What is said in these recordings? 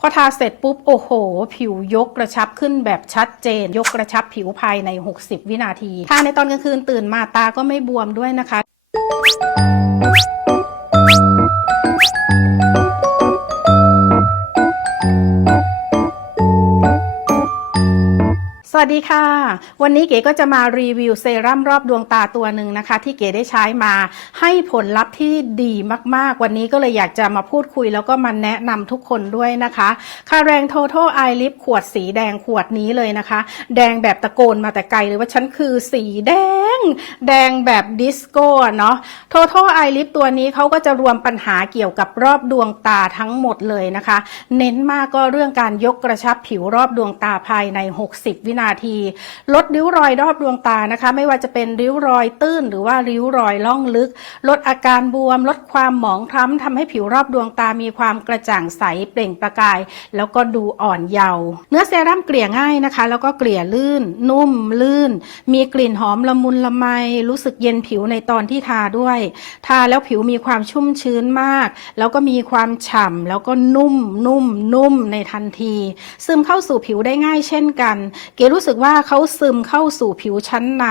พอทาเสร็จปุ๊บ โอ้โห ผิวยกกระชับขึ้นแบบชัดเจน ยกกระชับผิวภายใน 60 วินาที ทาในตอนกลางคืนตื่นมาตาก็ไม่บวมด้วยนะคะ สวัสดีค่ะ วันนี้เก๋ก็จะมารีวิวเซรั่มรอบดวงตาตัวหนึ่งนะคะ ที่เก๋ได้ใช้มาให้ผลลัพธ์ที่ดีมากๆ วันนี้ก็เลยอยากจะมาพูดคุยแล้วก็มาแนะนำทุกคนด้วยนะคะคาแรง Total Eye Lip ขวดสีแดงขวดนี้เลยนะคะ แดงแบบตะโกนมาแต่ไกลเลยว่าฉันคือสีแดง แดงแบบดิสโก้เนาะ Total Eye Lip ตัวนี้เขาก็จะรวมปัญหาเกี่ยวกับรอบดวงตาทั้งหมดเลยนะคะ เน้นมากก็เรื่องการยกกระชับผิวรอบดวงตาภายใน 60 วินาที ลดริ้วรอยรอบดวงตานะคะ ไม่ว่าจะเป็นริ้วรอยตื้น หรือว่าริ้วรอยล่องลึก ลดอาการบวม ลดความหมองคล้ำทำให้ผิวรอบดวงตามีความกระจ่างใสเปล่งประกาย แล้วก็ดูอ่อนเยาว์เนื้อเซรั่มเกลี่ยง่ายนะคะ แล้วก็เกลี่ยลื่น นุ่ม ลื่น มีกลิ่นหอมละมุนละไม รู้สึกเย็นผิวในตอนที่ทาด้วย ทาแล้วผิวมีความชุ่มชื้นมาก แล้วก็มีความฉ่ำแล้วก็นุ่มนุ่มนุ่มในทันที ซึมเข้าสู่ผิวได้ง่ายเช่นกัน เก๋รู้สึกว่าเขาซึมเข้าสู่ผิวชั้นใน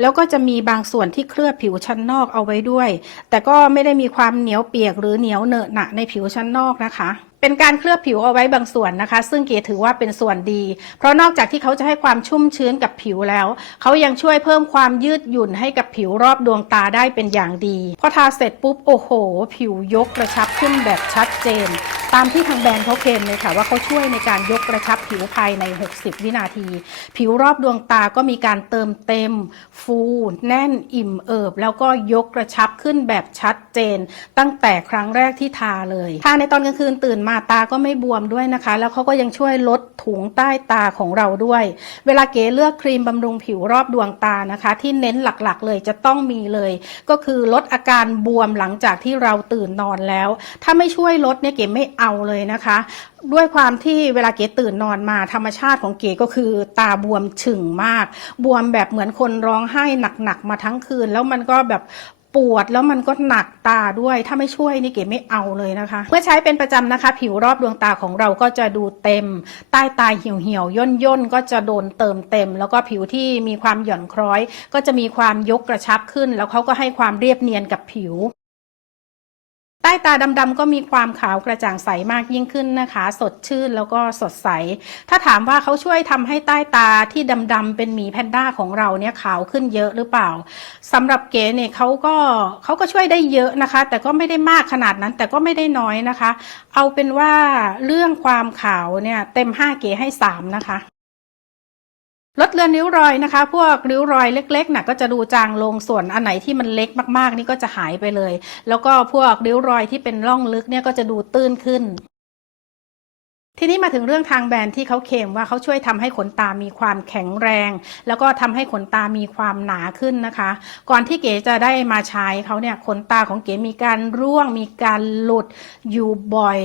แล้วก็จะมีบางส่วนที่เคลือบผิวชั้นนอกเอาไว้ด้วย แต่ก็ไม่ได้มีความเหนียวเปียกหรือเหนียวเหนอะหนะในผิวชั้นนอกนะคะเป็นการเคลือบผิวเอาไว้บางส่วนนะคะ ซึ่งเก๋ถือว่าเป็นส่วนดี เพราะนอกจากที่เขาจะให้ความชุ่มชื้นกับผิวแล้ว เขายังช่วยเพิ่มความยืดหยุ่นให้กับผิวรอบดวงตาได้เป็นอย่างดี พอทาเสร็จปุ๊บโอ้โห ผิวยกกระชับขึ้นแบบชัดเจน ตามที่ทางแบรนด์เขาเคลมเลยค่ะ ว่าเขาช่วยในการยกกระชับผิวภายใน 60 วินาที ผิวรอบดวงตาก็มีการเติมเต็ม ฟูแน่นอิ่มเอิบ แล้วก็ยกกระชับขึ้นแบบชัดเจน ตั้งแต่ครั้งแรกที่ทาเลยทาในตอนกลางคืนตื่นมาตาก็ไม่บวมด้วยนะคะ แล้วเขาก็ยังช่วยลดถุงใต้ตาของเราด้วย เวลาเก๋เลือกครีมบำรุงผิวรอบดวงตานะคะ ที่เน้นหลักๆ เลยจะต้องมีเลย ก็คือลดอาการบวมหลังจากที่เราตื่นนอนแล้ว ถ้าไม่ช่วยลดเนี่ยเก๋ไม่เอาเลยนะคะ ด้วยความที่เวลาเก๋ตื่นนอนมาธรรมชาติของเก๋ก็คือตาบวมฉึ่งมาก บวมแบบเหมือนคนร้องไห้หนักๆมาทั้งคืน แล้วมันก็แบบปวดแล้วมันก็หนักตาด้วยถ้าไม่ช่วยนี่เก๋ไม่เอาเลยนะคะ เมื่อใช้เป็นประจำนะคะ ผิวรอบดวงตาของเราก็จะดูเต็ม ใต้ตาเหี่ยวเหี่ยวย่นย่นๆก็จะโดนเติมเต็ม แล้วก็ผิวที่มีความหย่อนคล้อย ก็จะมีความยกกระชับขึ้น แล้วเขาก็ให้ความเรียบเนียนกับผิว ใต้ตาดำๆก็มีความขาวกระจ่างใสมากยิ่งขึ้นนะคะ สดชื่นแล้วก็สดใส ถ้าถามว่าเขาช่วยทำให้ใต้ตาที่ดำๆเป็นหมีแพนด้าของเราเนี่ยขาวขึ้นเยอะหรือเปล่าสำหรับเก๋เนี่ยเขาก็เขาก็ช่วยได้เยอะนะคะ แต่ก็ไม่ได้มากขนาดนั้น แต่ก็ไม่ได้น้อยนะคะ เอาเป็นว่าเรื่องความขาวเนี่ยเต็ม 5 เก๋ให้ 3 นะคะ ลดเลือนริ้วรอยนะคะ พวกริ้วรอยเล็กๆน่ะก็จะดูจางลงส่วนอันไหนที่มันเล็กมากๆ นี่ก็จะหายไปเลย แล้วก็พวกริ้วรอยที่เป็นร่องลึกเนี่ยก็จะดูตื้นขึ้น ทีนี้มาถึงเรื่องทางแบรนด์ที่เขาเคลมว่าเขาช่วยทำให้ขนตามีความแข็งแรง แล้วก็ทำให้ขนตามีความหนาขึ้นนะคะ ก่อนที่เก๋จะได้มาใช้เขาเนี่ยขนตาของเก๋มีการร่วงมีการหลุดอยู่บ่อย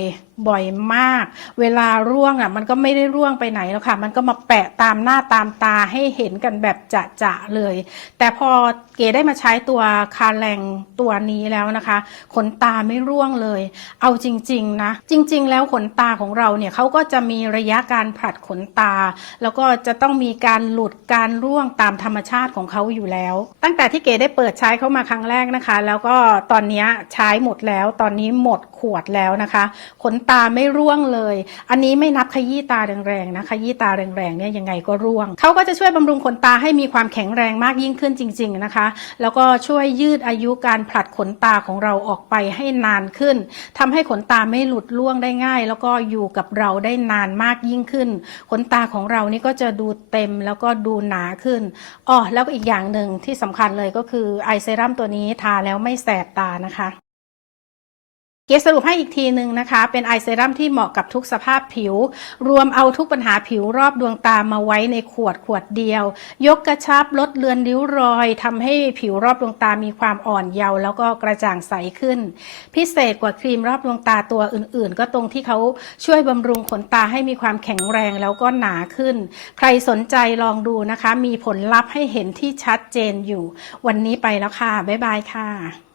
บ่อยมาก เวลาร่วงอะ มันก็ไม่ได้ร่วงไปไหนแล้วค่ะ มันก็มาแปะตามหน้าตามตาให้เห็นกันแบบจะๆเลย แต่พอเก๋ได้มาใช้ตัวคาแรงตัวนี้แล้วนะคะ ขนตาไม่ร่วงเลย เอาจริง ๆ นะ จริง ๆ แล้วขนตาของเราเนี่ยเขาก็จะมีระยะการผลัดขนตา แล้วก็จะต้องมีการหลุดการร่วงตามธรรมชาติของเขาอยู่แล้ว ตั้งแต่ที่เก๋ได้เปิดใช้เข้ามาครั้งแรกนะคะ แล้วก็ตอนนี้ใช้หมดแล้ว ตอนนี้หมด ขวดแล้วนะคะ ขนตาไม่ร่วงเลย อันนี้ไม่นับขยี้ตาแรงๆนะขยี้ตาแรงๆเนี่ยยังไงก็ร่วง เขาก็จะช่วยบำรุงขนตาให้มีความแข็งแรงมากยิ่งขึ้นจริง ๆนะคะ แล้วก็ช่วยยืดอายุการผลัดขนตาของเราออกไปให้นานขึ้นทำให้ขนตาไม่หลุดร่วงได้ง่าย แล้วก็อยู่กับเราได้นานมากยิ่งขึ้น ขนตาของเรานี่ก็จะดูเต็มแล้วก็ดูหนาขึ้นอ๋อแล้วก็อีกอย่างหนึ่งที่สำคัญเลยก็คือไอเซรั่มตัวนี้ทาแล้วไม่แสบตานะคะ เกสรุปให้อีกทีหนึ่งนะคะ เป็นไอเซรั่มที่เหมาะกับทุกสภาพผิว รวมเอาทุกปัญหาผิวรอบดวงตามาไว้ในขวดขวดเดียว ยกกระชับลดเลือนริ้วรอยทำให้ผิวรอบดวงตามีความอ่อนเยาว์แล้วก็กระจ่างใสขึ้น พิเศษกว่าครีมรอบดวงตาตัวอื่น ๆ ก็ตรงที่เขาช่วยบำรุงขนตาให้มีความแข็งแรงแล้วก็หนาขึ้น ใครสนใจลองดูนะคะ มีผลลัพธ์ให้เห็นที่ชัดเจนอยู่ วันนี้ไปแล้วค่ะบ๊ายบายค่ะ